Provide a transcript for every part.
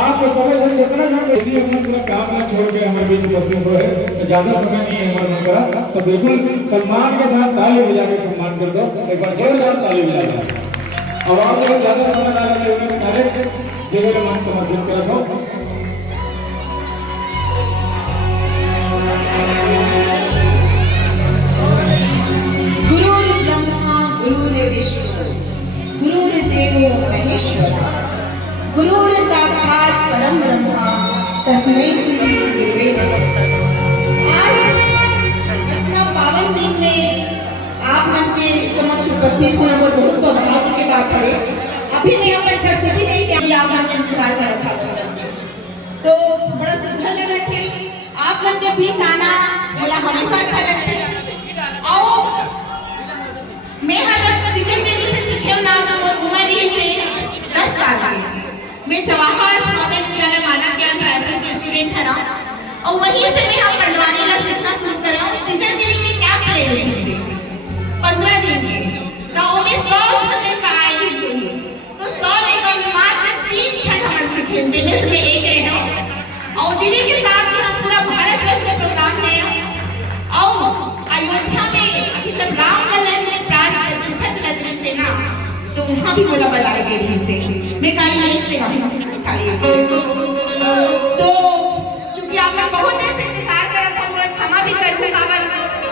आप सब जन जितना जन यदि हमने पूरा काम ना छोड़ के हमारे बीच उपस्थित हुए तो ज्यादा समय नहीं है हमारे मन का, तो बिल्कुल सम्मान के साथ ताली बजा के सम्मान कर दो, एक बार जोरदार ताली बजा दो। और आप लोग ज्यादा समय ना लगे उन्हें डायरेक्ट देवे मन समर्पित कर रखो। गुरुर्देवो महेश्वरः गुरुर् साक्षात् परम ब्रह्मा तस्मै श्री गुरुवे नमः। आज इतना पावन दिन में आप मन के समक्ष उपस्थित होना बहुत सौभाग्य की बात है। अभी मैं अपनी प्रस्तुति नहीं की, आप मन के इंतजार कर रखा तो बड़ा सुंदर लगा थे। आप मन के बीच आना बोला हमेशा अच्छा लगता है। आओ मैं जब डिजाइन देने से सीखे ना तो उम्र ही से 10 साल की मैं जवाहर नवोदय विद्यालय मानव ज्ञान रायपुर की स्टूडेंट है ना, और वहीं से मैं यहाँ पढ़वाने ला सीखना शुरू करा। डिजाइन देने की कैंप ले रही थी 15 दिन के, तो मैं 100 छले का आई हुई तो 100 लेकर मैं मात्र 3 छठ हम सीखे देने से मैं एक रहना। और दीदी के साथ हम पूरा भारत वर्ष में प्रोग्राम ले और अयोध्या में अभी जब राम लल्ला जी ने प्राण प्रतिष्ठा चला से ना, तो वहां भी बोला बला लगे रही से मैं काली यहीं से काली तो चूंकि आपने बहुत देर से इंतजार कर रखा, पूरा क्षमा भी करूँ काबर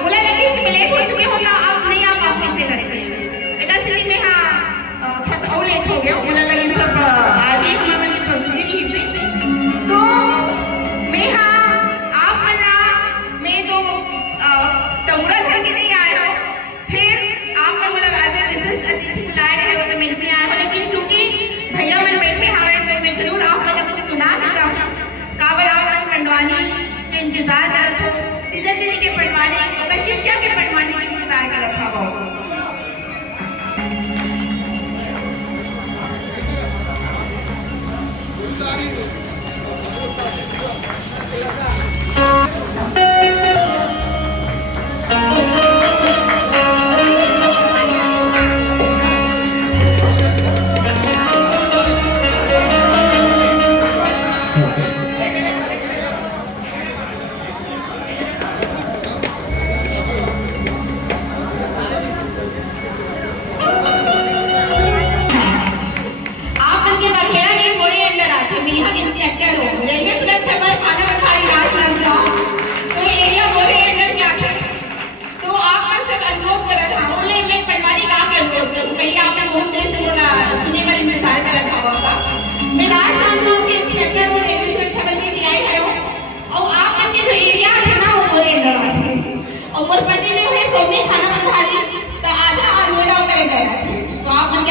बोला लगे कि लेट हो चुके हो ना, आप नहीं आप वापस से करेंगे बेटा स्थिति में। हाँ थोड़ा सा और लेट हो गया, बोला लगे सब आज ही हमारे प्रस्तुति की हिस्से तो मैं हाँ आप बना मैं तो तमुरा धर के नहीं आया हो, फिर आपने बोला आज विशिष्ट अतिथि बुलाए रहे हो तो मैं इसलिए आया हूँ। लेकिन चूंकि भैया मैंने बैठे हवे तो मैं जरूर आप लोगों को सुना भी चाहूँ काबर आप लोग पंडवानी के इंतजार करत हो, टीचर दीदी के पंडवानी और शिष्या के पंडवानी के इंतजार करत हो।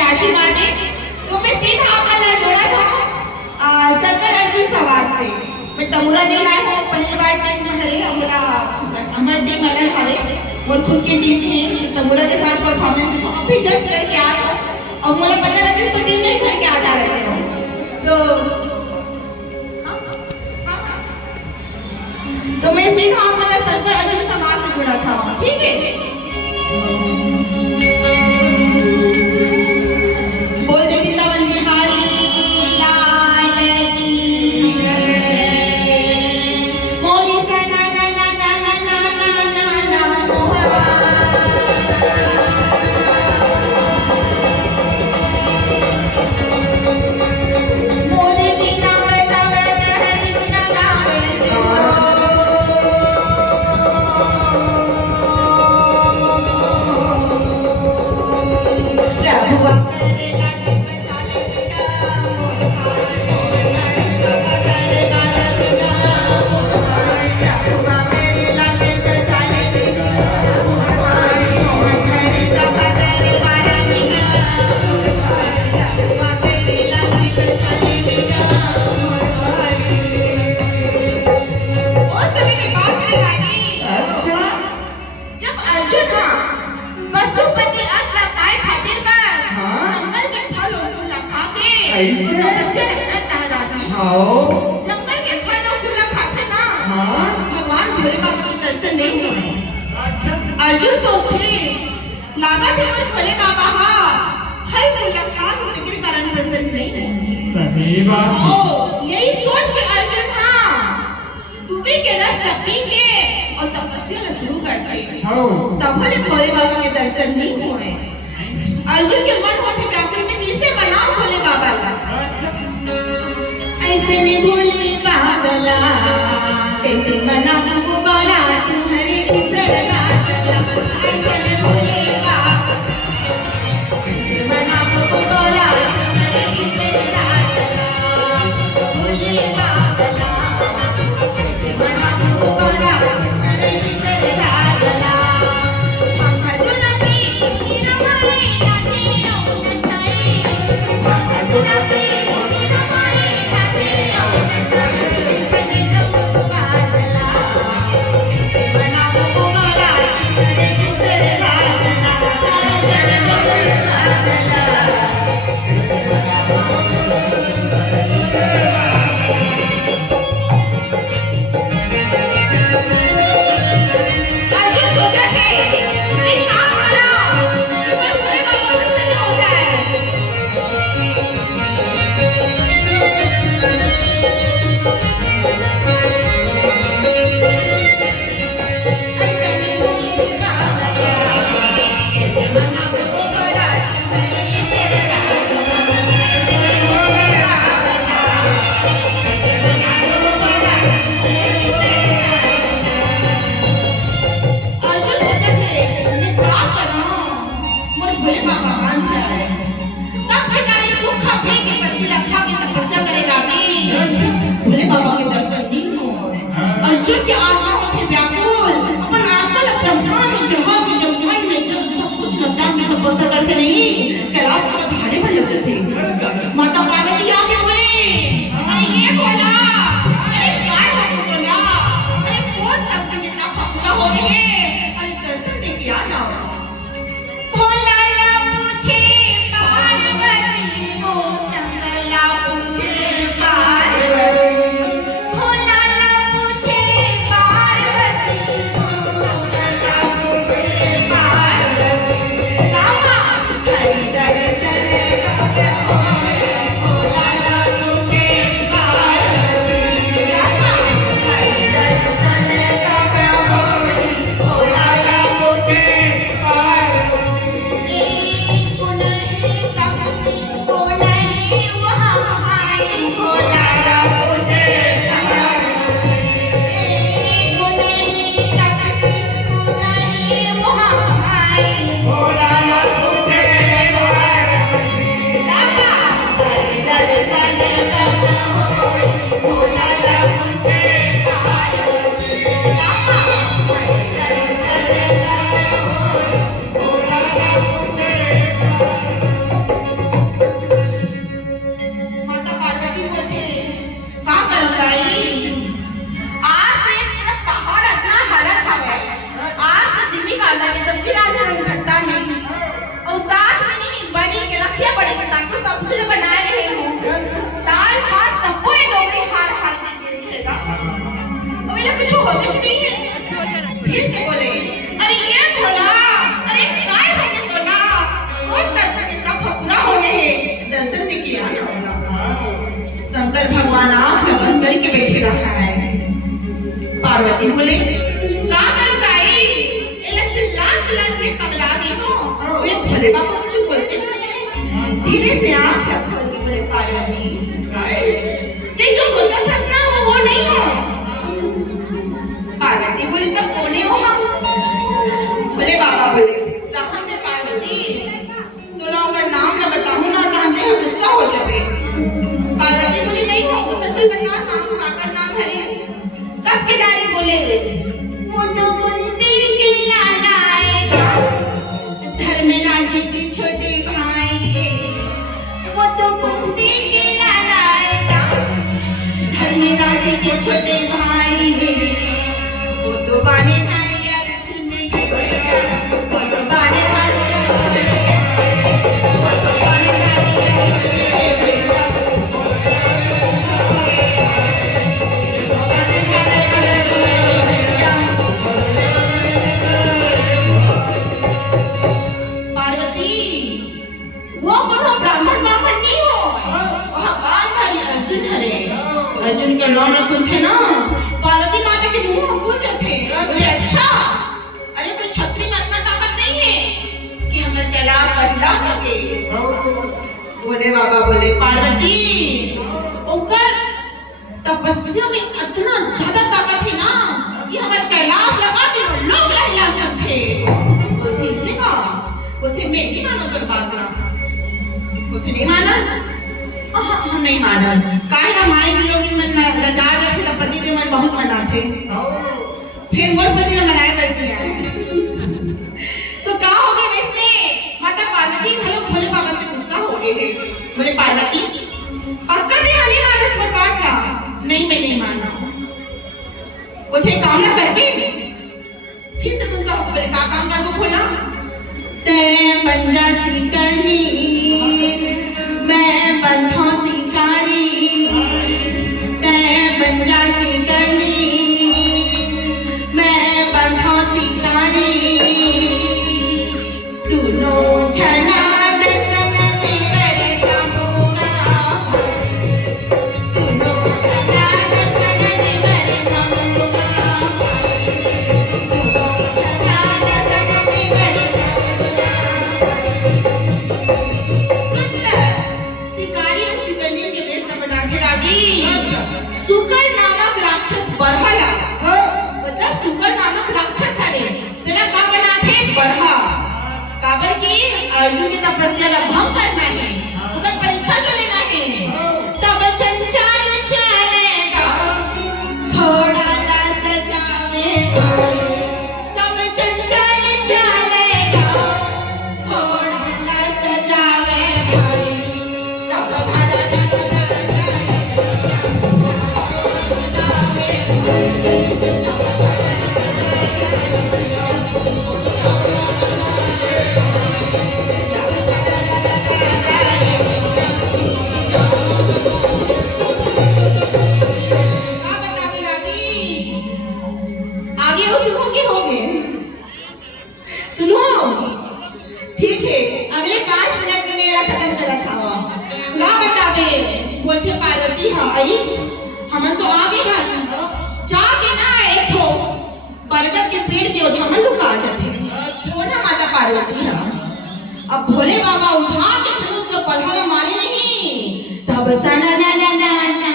आशीर्वाद है तो मैं सीधा आपका जोड़ा था शंकर अर्जुन समाज से मैं तमुरा नहीं लाया हूँ, पहली बार टीम हरे हमारा हमारी टीम अलग हवे और खुद की टीम है तमुरा के साथ परफॉर्मेंस भी जस्ट करके आ रहा हूँ और मुझे पता लगे तो टीम नहीं करके आ जा रहे हो तो मैं सीधा आपका शंकर अर्जुन समाज से जुड़ा था, ठीक है। जंगल के फल और फूल खाते ना, भगवान भोले बाबा के दर्शन नहीं हुए। अर्जुन सोचते लागत है भोले बाबा फल फूल खा तो लेकिन कारण प्रसन्न नहीं है। सही बात। यही पी के और तपस्या ला शुरू करते हाँ तब भले भोले बाबा के दर्शन नहीं हुए। अर्जुन के मन होते व्याकुल में किसे बनाओ भोले बाबा ला। ऐसे में भोले बाबा ला कैसे बनाओ गोला तुम्हारे शरणा ऐसे में भोले बाबा कैसे बनाओ गोला तुम्हारे शरणा भोले बाबा ला कैसे बनाओ गोला तुम्हारे शरणा अर्जुन की आत्मा होती व्याकुल अपन आत्मा ला ब्रह्मांड में जहाँ भी जब मन में जब सब कुछ लगता है तपस्या करते नहीं कैलाश पर धारे पर लग जाते। माता पार्वती आके बोले अरे ये बोला अरे काय होने बोला अरे कौन तब से कितना फकरा हो गए अरे दर्शन दे दिया ना। भोला ला पूछे पार्वती को संगला पूछे पार्वती बनाए रहे हो दाल भात सबको ये डोगरी हार हार में दे दिएगा तो ये कुछ होशिश नहीं है। फिर से बोले अरे ये बोला अरे काय हो गए बोला कौन दर्शन इतना फकुरा हो गए है दर्शन ने किया ना। शंकर भगवान आंख बंद करके बैठे रहा है। पार्वती बोले का कर गाई एला चिल्ला चिल्ला के पगला गई हो ओए भोले बाबा कुछ बोलते नहीं। धीरे से आंख खोल के बोले पार्वती ये जो सोचा था ना वो नहीं हो। पार्वती बोली तो कौन हो हम। बोले बाबा बोले राम ने पार्वती तोला अगर नाम ना बताऊं ना तो हमें गुस्सा हो जाए। पार्वती बोली नहीं हो गुस्सा चल बता नाम काका नाम है कब केदारी बोले वो तो कुंती के लाला आएगा धर्मराज के छोटे भाई वो तो कुंती के लाला आएगा धर्मराज के छोटे भाई वो तो बाने धारिया चुनने के वो तो बाने धारिया वो तो बाने पार्वती वो कोनो ब्राह्मण नहीं हो वहाँ बात हरी अर्जुन हरे अर्जुन के नाम सुनते ना पार्वती माता के मुंह ला सके। बोले बाबा बोले पार्वती ओकर तपस्या में इतना ज्यादा ताकत है ना कि हमारे कैलाश लगा के लोग हिला सकते। बोलते इसे का बोलते मैं नहीं मानो कर बात ना बोलते नहीं मानस हम नहीं मानल काहे ना माई लोग मन लजा जाते तो पति देव मन बहुत मनाते फिर मोर पति ने मनाए बैठे आए तो का हो गए वैसे माता पार्वती भलो भोले बाबा से गुस्सा हो गए हैं। बोले पार्वती पक्का नहीं हाली मानस पर बात ला नहीं मैं नहीं माना उसे काम ना कर भी फिर से गुस्सा हो बोले का काम कर को बोला तेरे पंजा सी करनी मैं बंधो शिकारी तेरे पंजा सी करनी मैं बंधो शिकारी दोनों छना दर्शन देवर कमूंगा दोनों छना दर्शन देवर कमूंगा दोनों छना दर्शन देवर कमूंगा शिकारी और शिकनियों के वेश में बना के रागी सुकर नामक राक्षस बरहला मतलब सुकर नामक राक्षस आले तेरा का बना थे बरहा काबर की अर्जुन की तपस्या ला भंग करना है उनका परीक्षा जो लेना है तब चंचल चलेगा घोड़ा ला सजावेगा तब चंचल चलेगा घोड़ा ला सजावेगा तब सुनो ठीक है अगले 5 मिनट में मेरा खत्म कर रखा हुआ ना बतावे बोलते पार्वती हाँ आई हम तो आगे गए जाके ना एक ठो बरगद के पेड़ के उधर में लुका जाते छो ना माता पार्वती हाँ अब भोले बाबा उठा के धनुष जो पलहला मारे नहीं तब सना ना ना ना ना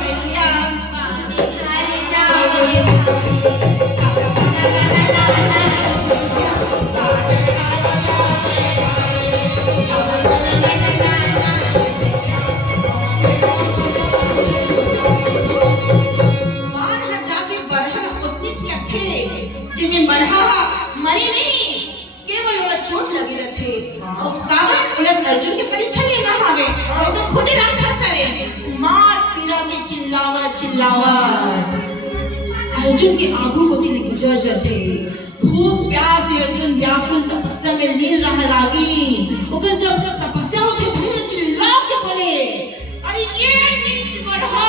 भैया हारी जाओगे तब सना ना ना ना जिसमें मरहा मरे नहीं केवल उनका चोट लगी रहते और कावन उलट अर्जुन के परीक्षा लेना हवे वो तो खुद ही राक्षस है मार पीड़ा में चिल्लावा चिल्लावा अर्जुन के आंखों को भी गुजर जाते भूख प्यास अर्जुन व्याकुल तपस्या में लीन रह लागी ओकर जब तपस्या होती भूख चिल्ला के बोले अरे ये नीच बढ़ा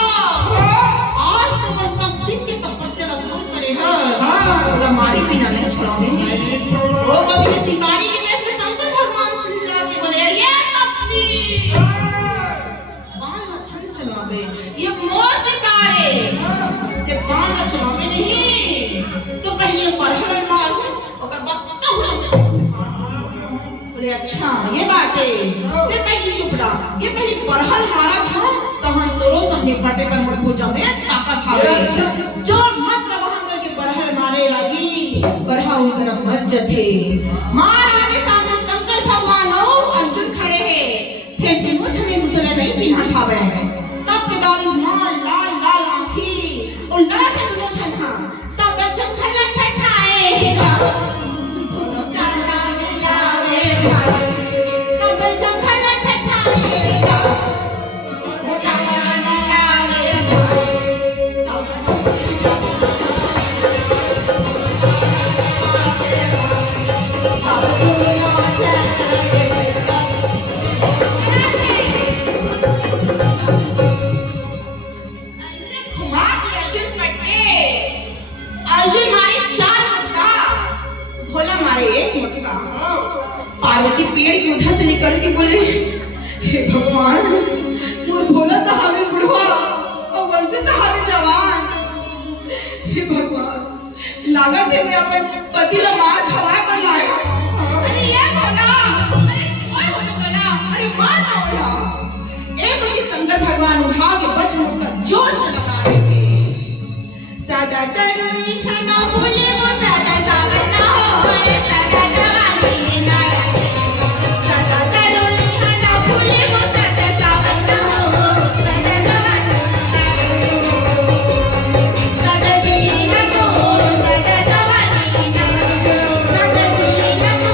आज तो मैं सब दिन की तपस्या पूर्ण करे है मारी बिना नहीं छोड़ोगे वो कभी के शिकारी के वेश में शंकर भगवान चिल्ला के बोले ये तपसी बाण न छन चलावे ये मोर शिकार है ते बाण न चलावे नहीं तो पहले परहल मारो ओकर बाद पता हुआ बोले अच्छा ये बात है ते पहले चुप रहा ये पहले परहल मारा था तहन तोरो सब निपटे पर मत पूछा में ताकत हावे जो मत वहन करके परहल मारे लागी परहा उनकर मर जथे मार आने सामने शंकर भगवान और अर्जुन खड़े हैं फिर भी मुझे में दूसरा नहीं चिन्हा पावे तब के डाली लाल लाल लाल आंखी और लड़ा के दोनों छठा तब बच्चन खला ठठाए दोनों चला मिलावे तब बच्चन खला ठठाए चला मिलावे अर्जुन मारे 4 मटका भोला मारे 1 मटका पार्वती पेड़ की उठा से निकल के बोले हे भगवान मोर भोला तो हमें बुढ़वा और अर्जुन तो हमें जवान हे भगवान लागत है मैं अपन पति ला मार खवा कर लाया अरे ये भोला मार ना उड़ा। एक की शंकर भगवान उठा के वज्र मुख का जोर से लगा रहे थे। सदा तरुणी खाना भूले वो सदा सावन ना हो सदा जवानी ना रहे। सदा तरुणी खाना भूले वो सदा सावन ना हो सदा जवानी ना रहे। सदा जीना को सदा जवानी ना सदा जीना को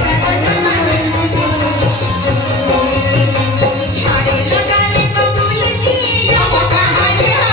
सदा जवानी झाड़े लगा ले बबूल की हम कहानी हो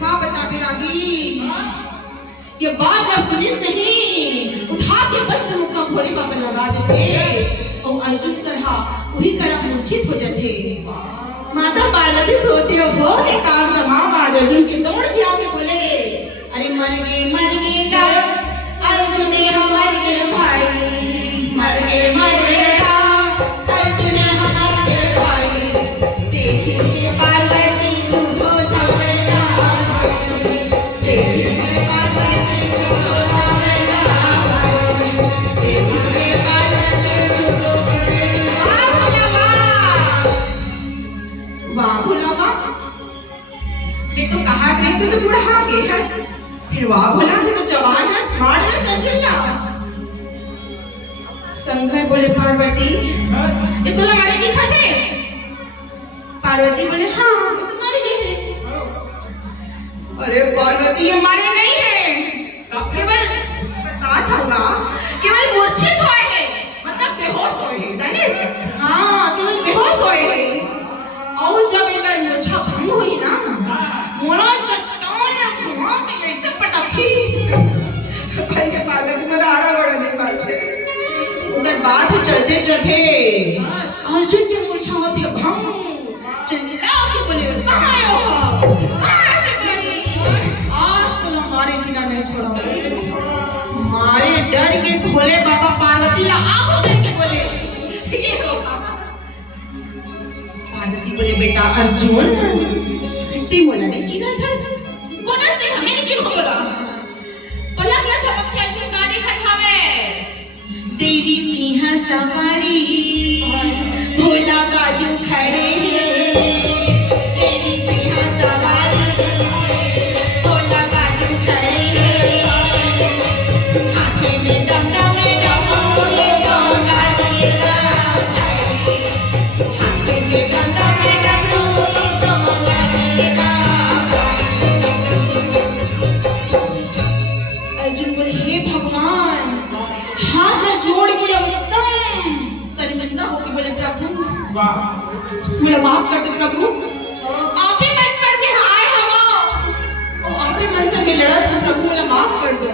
हाँ बता बिरागी ये बात जब सुनिस नहीं उठा के वज्र मुख का भोले बाबा लगा देते और अर्जुन करहा वही करा मूर्छित हो जाते। माता पार्वती सोचे हो कि काम तमाम आज अर्जुन की दौड़ के आके बोले अरे मर गए का अर्जुन हमारे गिर भाई मर गए का अर्जुन हमारे गिर भाई देखिए पार्वती तू हो जाएगा देखिए पार्वती तू हो जाएगा देखिए पार्वती तू हो जाएगा। वाह भोला बाबा मैं तो कहा रहे तो बुढ़ा गए हंस फिर वाह भोला मैं तो जवान है स्मार्ट है समझना। शंकर बोले पार्वती ये तो लगाने दिखा थे। पार्वती बोले हाँ ये तो मारे गए हैं। अरे पार्वती ये मारे नहीं है केवल बता था केवल मूर्छित हुए हैं मतलब बेहोश हुए हैं जाने हाँ केवल बेहोश हुए हैं। और जब एक बार मूर्छा भंग हुई ना मोड़ा चट्टान घुमा के ऐसे पटाखी भाई के पार्वती मला आड़ा बड़ा नहीं बात है उधर बात चलते चलते अर्जुन के मूर्छा होते भंग चिल्ला के बोले कहाँ आयो हो कहाँ से गई आज तो हमारे बिना नहीं छोड़ा मारे डर के भोले बाबा पार्वती ना आगो करके बोले ये हो पार्वती बोले बेटा अर्जुन ती बोला नहीं चिन्हा था कोना से हमें नहीं चिन्ह बोला पलक ना झपक के अर्जुन का देखा था मैं देवी सिंह सवारी भोला बाजू खड़े हैं देवी सिंह सवारी भोला बाजू खड़े हैं हाथे में डंडा में डमोले डोंगा देगा हाथे में डंडा में डमोले डोंगा देगा। अर्जुन बोले हे भगवान हाथ में जोड़ के एकदम शर्मिंदा होके बोले प्रभु मुझे माफ कर दो प्रभु आप ही मन पर के आए हम आप ही मन से मिल रहा था प्रभु मुझे माफ कर दो।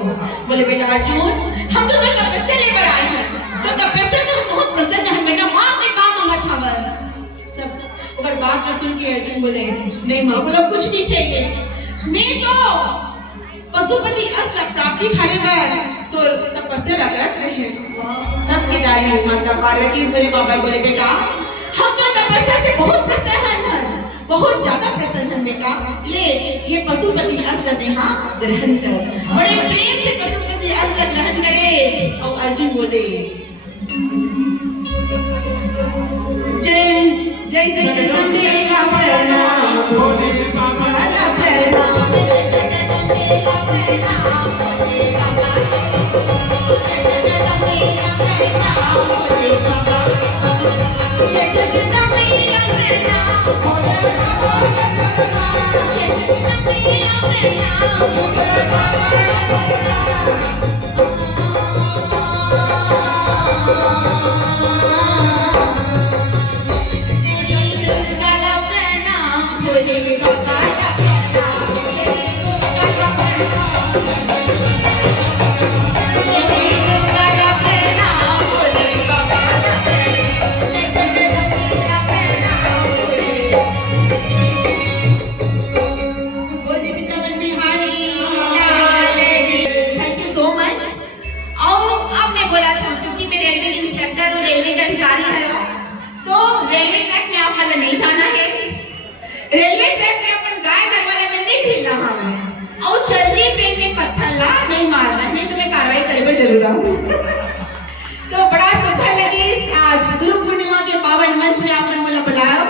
बोले बेटा अर्जुन हम तो तेरे तपस्या लेकर आए हैं तो तपस्या से बहुत प्रसन्न है बेटा माफ ने काम मांगा था बस सब अगर बात का सुन के अर्जुन बोले नहीं माँ बोला कुछ नहीं चाहिए मैं तो पशुपति असला प्राप्ति खाने में तो तपस्या लग रहे हैं तब के दाई माता पार्वती बोले बाबा बोले बेटा हम तो तपस्या से बहुत प्रसन्न हैं बहुत ज्यादा प्रसन्न हैं बेटा ले ये पशुपति असला देहा ग्रहण कर। बड़े प्रेम से पशुपति असला ग्रहण करे और अर्जुन बोले जय जय जय जगदम्बेला प्रणाम भोले बाबा प्रणाम जय जगदम्बेला प्रणाम भोले बाबा जगदम्बेला प्रणाम भोले बाबा जय जगदम्बेला प्रणाम भोले बाबा जय जगदम्बेला प्रणाम भोले नहीं मारना, नहीं तो मैं कार्रवाई करे पर जरूर आऊँ। तो बड़ा सुखद लगे आज गुरु पूर्णिमा के पावन मंच में आप मन बोला बुलाओ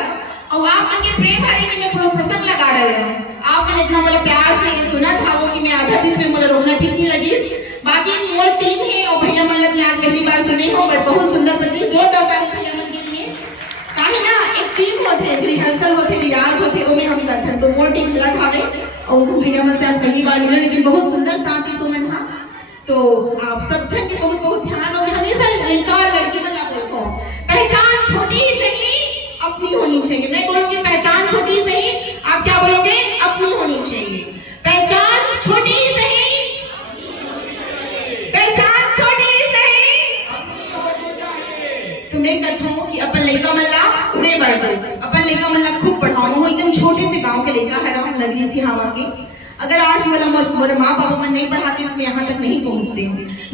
और आप मन के प्रेम हरे कि मैं प्रसंग लगा रहे हैं। आपने इतना मतलब प्यार से ये सुना था वो कि मैं आधा बीच में मुझे रोकना ठीक नहीं लगी। बाकी मोर टीम है और भैया मतलब मैं आज पहली बार सुने हो बट बहुत सुंदर बची जोरदार ताली भैया मन के लिए। काहे ना एक टीम होते रिहर्सल होते रियाज होते वो में हम करते तो मोर टीम लग आवे और भैया मन से आज पहली बार मिले लेकिन बहुत सुंदर साथ ही सुमन था। तो आप सब जन के बहुत बहुत ध्यान हो हमेशा लड़का लड़की वाला देखो पहचान छोटी ही सही अपनी होनी चाहिए। मैं बोलूंगी पहचान छोटी ही सही, आप क्या बोलोगे? अपनी होनी चाहिए। पहचान छोटी ही सही, पहचान छोटी ही सही, तो मैं कहता हूँ कि अपन लड़का मल्ला उड़े बढ़ अपन लड़का मल्ला खूब पढ़ाओ हो एकदम छोटे से गांव के लड़का है हम नगरी से हवा के। अगर आज मेरे माँ बाप मन नहीं पढ़ाते तो मैं यहाँ तक नहीं पहुँचते।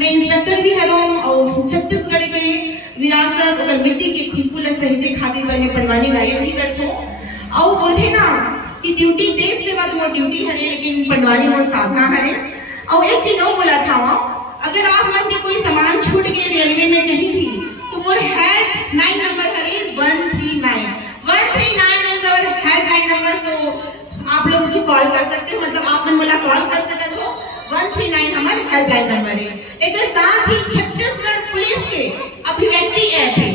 मैं इंस्पेक्टर भी है और छत्तीसगढ़ के विरासत अगर मिट्टी की खुशबू लग सहेजे खाते पर मैं पढ़वाने गायन भी करता हूँ और बोलते ना कि ड्यूटी देश सेवा तो वो ड्यूटी हरे लेकिन पढ़वानी वो साधना हरे। और एक चीज और बोला था अगर आप मन के कोई सामान छूट गए रेलवे में कहीं भी तो वो हेल्पलाइन नंबर हरे 139 is our helpline number. So आप लोग मुझे कॉल कर सकते हो मतलब आप मन मला कॉल कर सकते हो 139 हमारे हेल्पलाइन नंबर है। एक साथ ही छत्तीसगढ़ पुलिस के अभिव्यक्ति ऐप है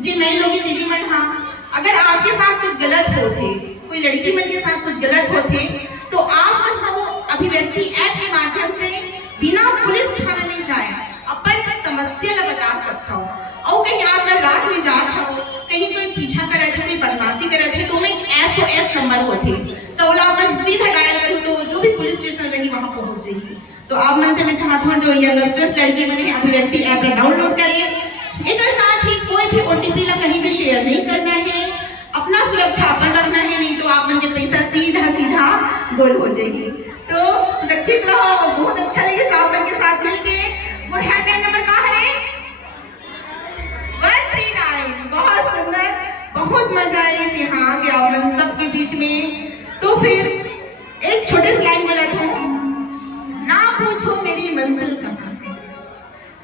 जी नए लोग दीदी मन। हाँ अगर आपके साथ कुछ गलत होते कोई लड़की मन के साथ कुछ गलत होते तो आप मन हम अभिव्यक्ति ऐप के माध्यम से बिना पुलिस थाने में जाए अपन समस्या ला बता सकता हूँ। और कहीं आप रात में जात हो कहीं कोई पीछा करे थे कोई बदमाशी करे थे तो मैं SOS नंबर होते तो अपन सीधा डायल करूँ तो जो भी पुलिस स्टेशन रही वहां पहुंच जाएगी। तो आप मन से मैं चाहता हूँ जो यंगस्टर्स लड़की बने अभिव्यक्ति ऐप डाउनलोड करिए। एक साथ ही कोई भी OTP ला कहीं भी शेयर नहीं करना है, अपना सुरक्षा अपन रखना है नहीं तो आप मन के पैसा सीधा सीधा गोल हो जाएगी। तो सुरक्षित रहो। बहुत अच्छा लगे सावन के साथ मिलके। और हेल्पलाइन नंबर कहाँ है? 139। बहुत सुंदर बहुत मजा आई यहाँ के अपन सबके बीच में। तो फिर एक छोटे से लाइन बोला था ना पूछो मेरी मंजिल कहाँ है,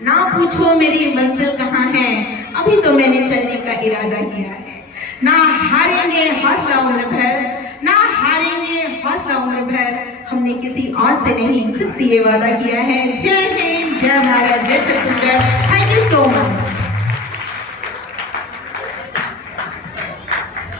ना पूछो मेरी मंजिल कहाँ है, अभी तो मैंने चलने का इरादा किया है। ना हारेंगे हौसला उम्र भर, ना हारेंगे हौसला उम्र भर, हमने किसी और से नहीं खुद से ये वादा किया है। जय हिंद, जय भारत, जय Chhattisgarh. Thank you so much.